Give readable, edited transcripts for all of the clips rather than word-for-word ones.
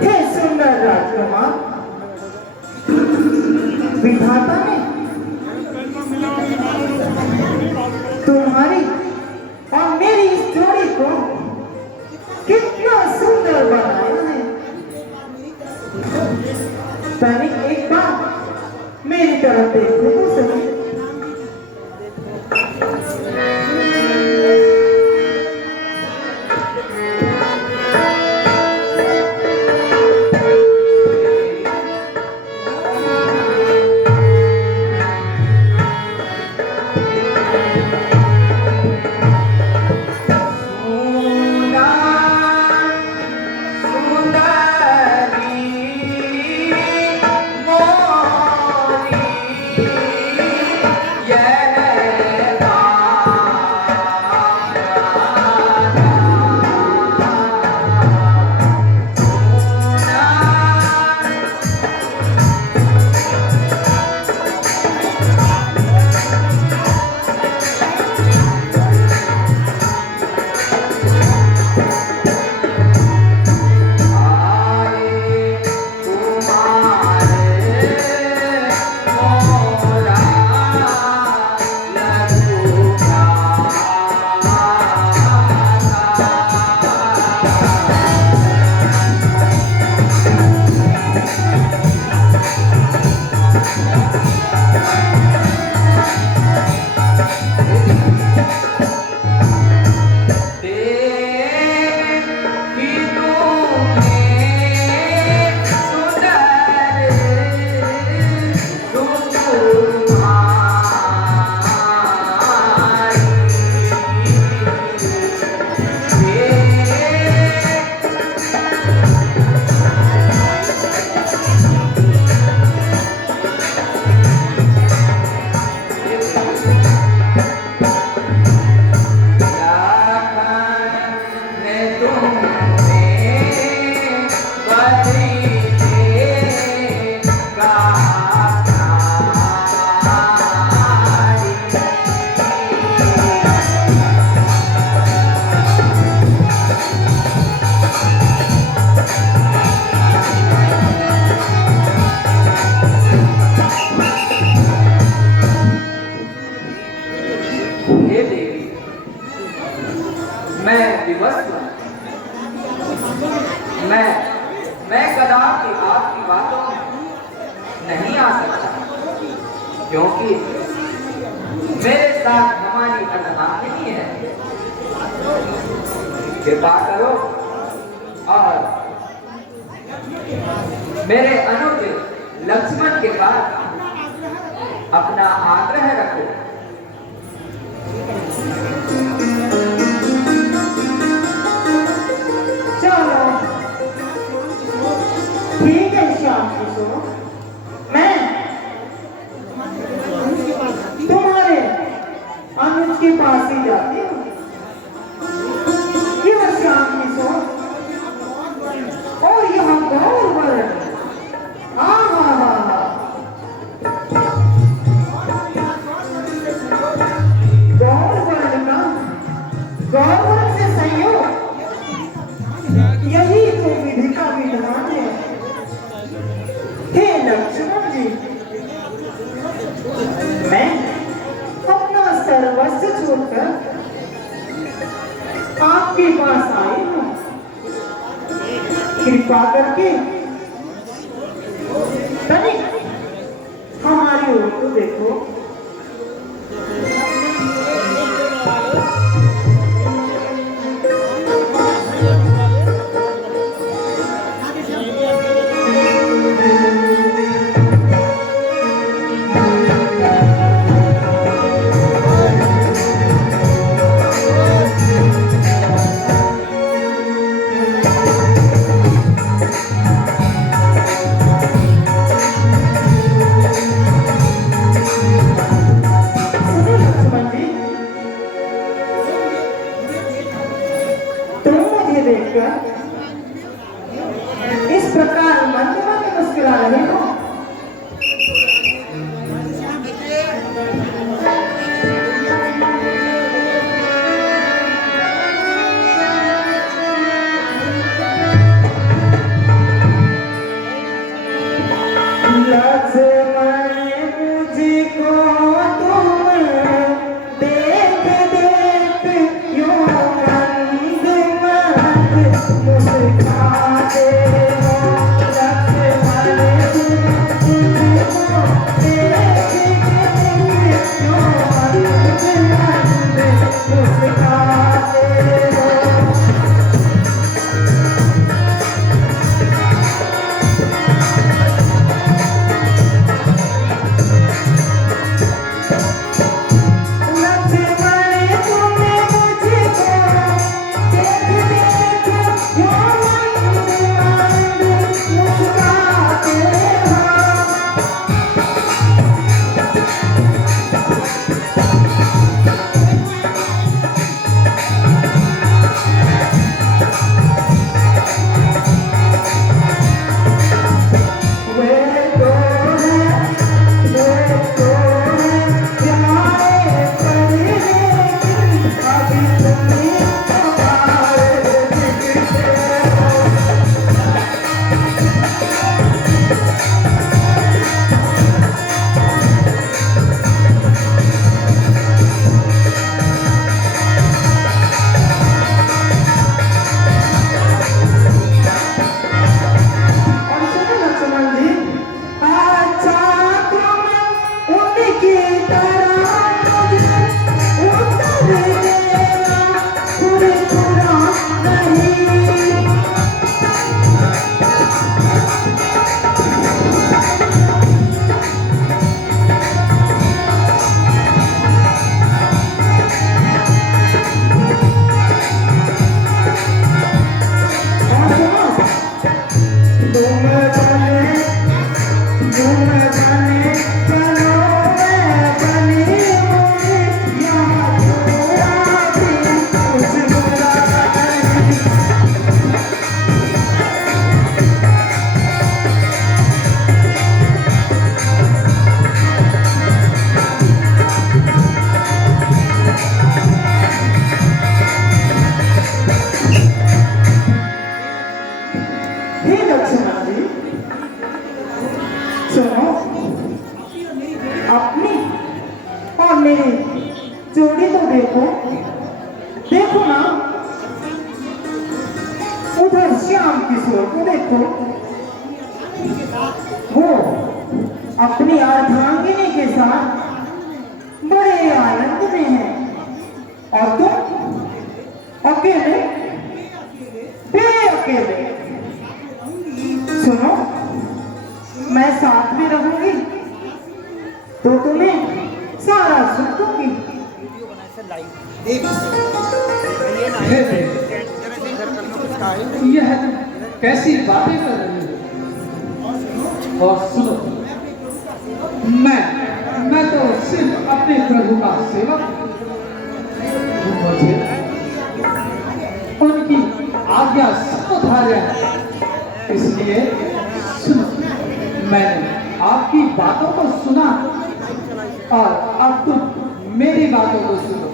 हे सुंदर राजकुमार, विधाता ने तुम्हारी और मेरी इस जोड़ी को कितना सुंदर बनाया है। तनिक एक बार मेरी तरफ देखो तो सही। मैं कदापि आपकी बातों में नहीं आ सकता, क्योंकि मेरे साथ हमारी अनजानी है। कृपा करो और मेरे अनुज लक्ष्मण के पास अपना आग्रह रखो। चलो ठीक है श्याम किशोर, मैं तुम्हारे अनुज के पास ही जाती हूँ। यह श्याम किशोर और यह गौरवर्ण, गौरवर्ण का गौरवर्ण से संयोग, यही तो विधि का विधान है। हे लक्ष्मण जी, मैं अपना सर्वस्व छोड़कर आपके पास आई हूँ। कृपा करके तनिक हमारी ओर को देखो। इस प्रकार मंद मंद मुस्कुरा रहे हो। मुस्काते हो लक्ष्मण तुमको देख के क्यों मुस्काते हो। सुनो, अपनी और मेरी जोड़ी तो देखो, देखो ना, उधर श्याम किशोर को देखो, वो अपनी अर्धांगिनी के साथ बड़े आनंद में है और तुम अकेले अकेले। सुनो, मैं साथ में रहूंगी तो तुम्हें सारा सुख दूंगी। यह कैसी बातें कर रही हो? और सुनो, मैं तो सिर्फ अपने प्रभु का सेवक हूं। मुझे उनकी आज्ञा सत्धार्य है, इसलिए सुनो, मैंने आपकी बातों को सुना और अब तुम मेरी बातों को सुनो।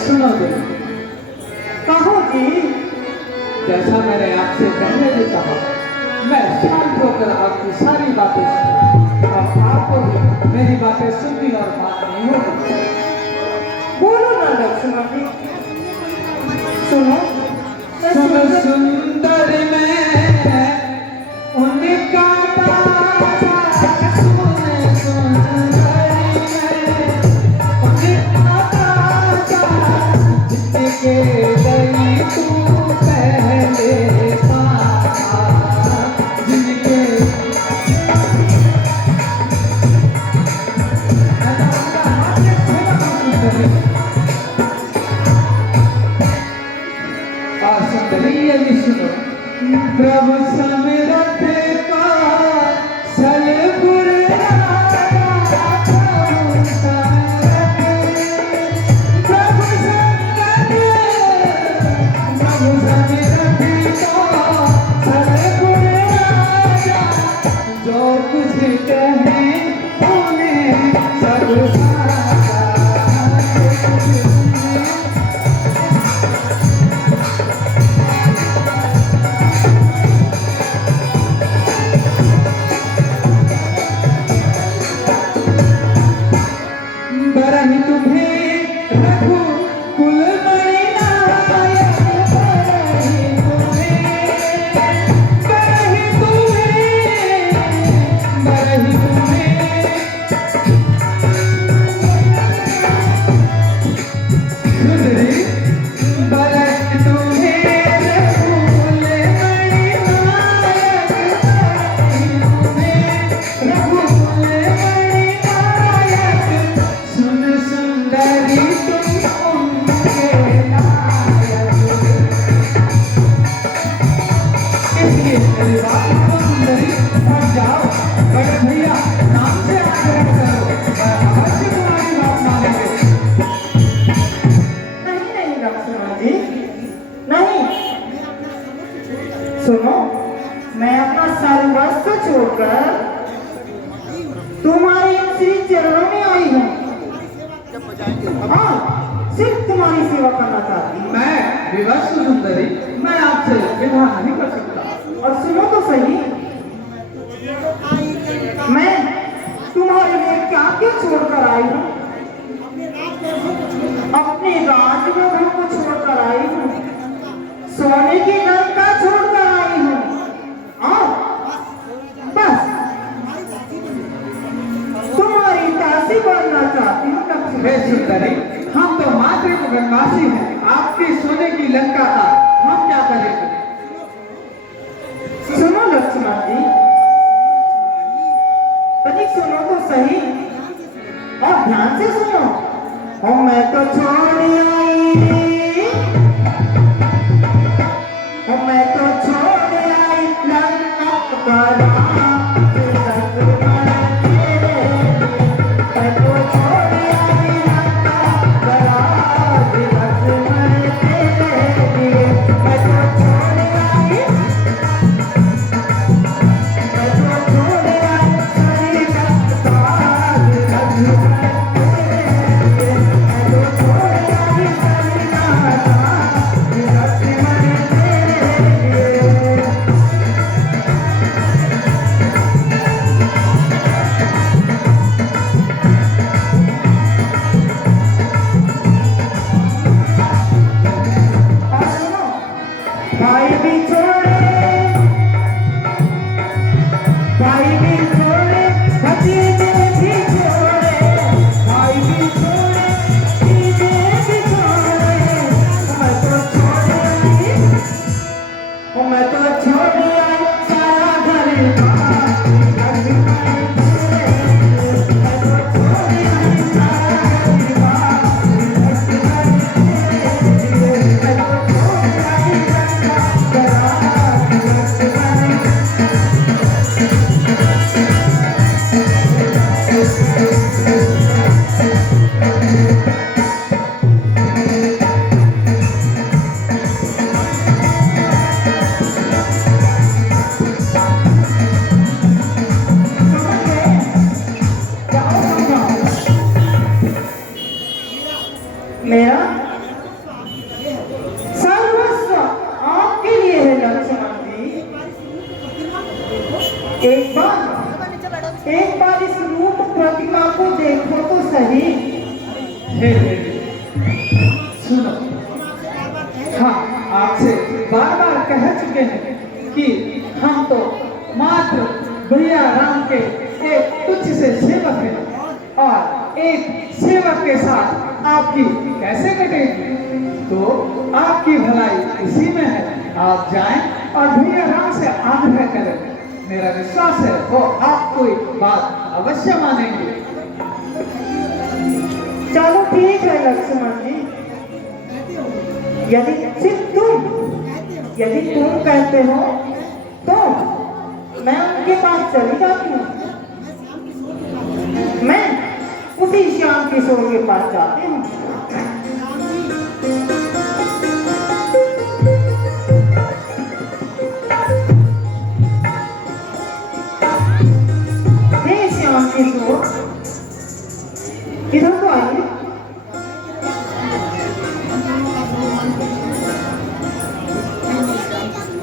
सुनो देवी, कहो जी। जैसा मैंने आपसे पहले भी कहा, मैं शांत होकर आपकी सारी बातें सुनूं और आपको भी मेरी बातें सुननी और माननी होगी। बोलो ना लक्ष्मण जी, सुनो। सुन सुंदर में उनका ताजा, सुन सुंदरी में उनका ताजा, जिसके गई तू पहले पासा, जिनके प्रभु समरथ का सलपुर राजा, प्रभु समरथ का सलपुर राजा, जो कुछ कहे उन्हें सब बात मानो सुंदरी और जाओ बड़े भैया नाम से आग्रह करो, मैं अवश्य तुम्हारी बात मानेंगे। नहीं नहीं लक्ष्मण जी, नहीं। सुनो, मैं अपना सर्वस्व छोड़कर तुम्हारे इन श्री चरणों में आई हूँ। हाँ, सिर्फ तुम्हारी सेवा करना चाहती हूँ। मैं विवश सुंदरी, मैं आपसे विवाह नहीं कर सकता। और सुनो तो सही, मैं तुम्हारे लिए क्या क्या छोड़कर आई हूँ। अपने राजभवन को छोड़कर आई हूँ, सोने की लंका छोड़कर आई हूँ, और बस तुम्हारी दासी बनना चाहती हूँ लक्ष्मण। हे सुंदरी, हम तो मात्र एक वनवासी हैं, आपकी सोने की लंका का हम क्या करेंगे? सुनो लक्ष्मण जी, तनिक सुनो तो सही, और ध्यान से सुनो। और मैं तो छोड़ आई, और मैं तो छोड़ आई लंका का राज लक्ष्मण तेरे लिए। मैं तो छोड़ आई लंका का राज लक्ष्मण तेरे लिए। मैं तो छोड़ आई, मैं तो छोड़ आई सारी राज लक्ष्मण तेरे लिए। मैं तो छोड़ आई सारी राज लक्ष्मण तेरे लिए। और सुनो, भाई भी छोड़े, भाई भी छोड़े, भतीजे भी छोड़े, भाई भी छोड़े, भतीजे भी छोड़े। मैं तो छोड़ आई, और मैं तो छोड़ आई सारा घर-बार लक्ष्मण तेरे लिए। मैं तो छोड़ आई सारा घर-बार लक्ष्मण तेरे लिए। मैं तो छोड़ आई लंका का राज लक्ष्मण। समझ गए? जाओ समझाओ। मेरा सर्वस्व आपके लिए है लक्ष्मण जी। एक बार इस रूप प्रतिमा को देखो तो सही। हे देवी, सुनो, हाँ आपसे बार बार कह चुके हैं कि हम तो मात्र भैया राम के एक तुच्छ से सेवक हैं, और एक सेवक के साथ आपकी कैसे कटेगी? तो आपकी भलाई इसी में है, आप जाएं और भैया राम से आग्रह करें। मेरा विश्वास है वो आपको एक बात अवश्य मानेंगे। चलो ठीक है लक्ष्मण जी, यदि तुम कहते हो तो मैं उनके पास चली जाती हूँ। मैं उसी श्याम किशोर के पास जाती हूँ। हे श्याम किशोर, इधर तो आइए।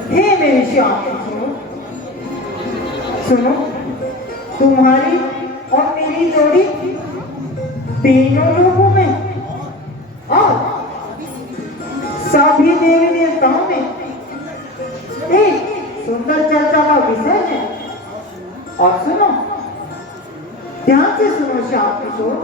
हे मेरे श्याम किशोर, सुनो, तुम्हारी और मेरी जोड़ी तीनों लोगों में और सभी देवी देवताओं में एक सुंदर चर्चा का विषय है। और सुनो, ध्यान से सुनो श्याम किशोर,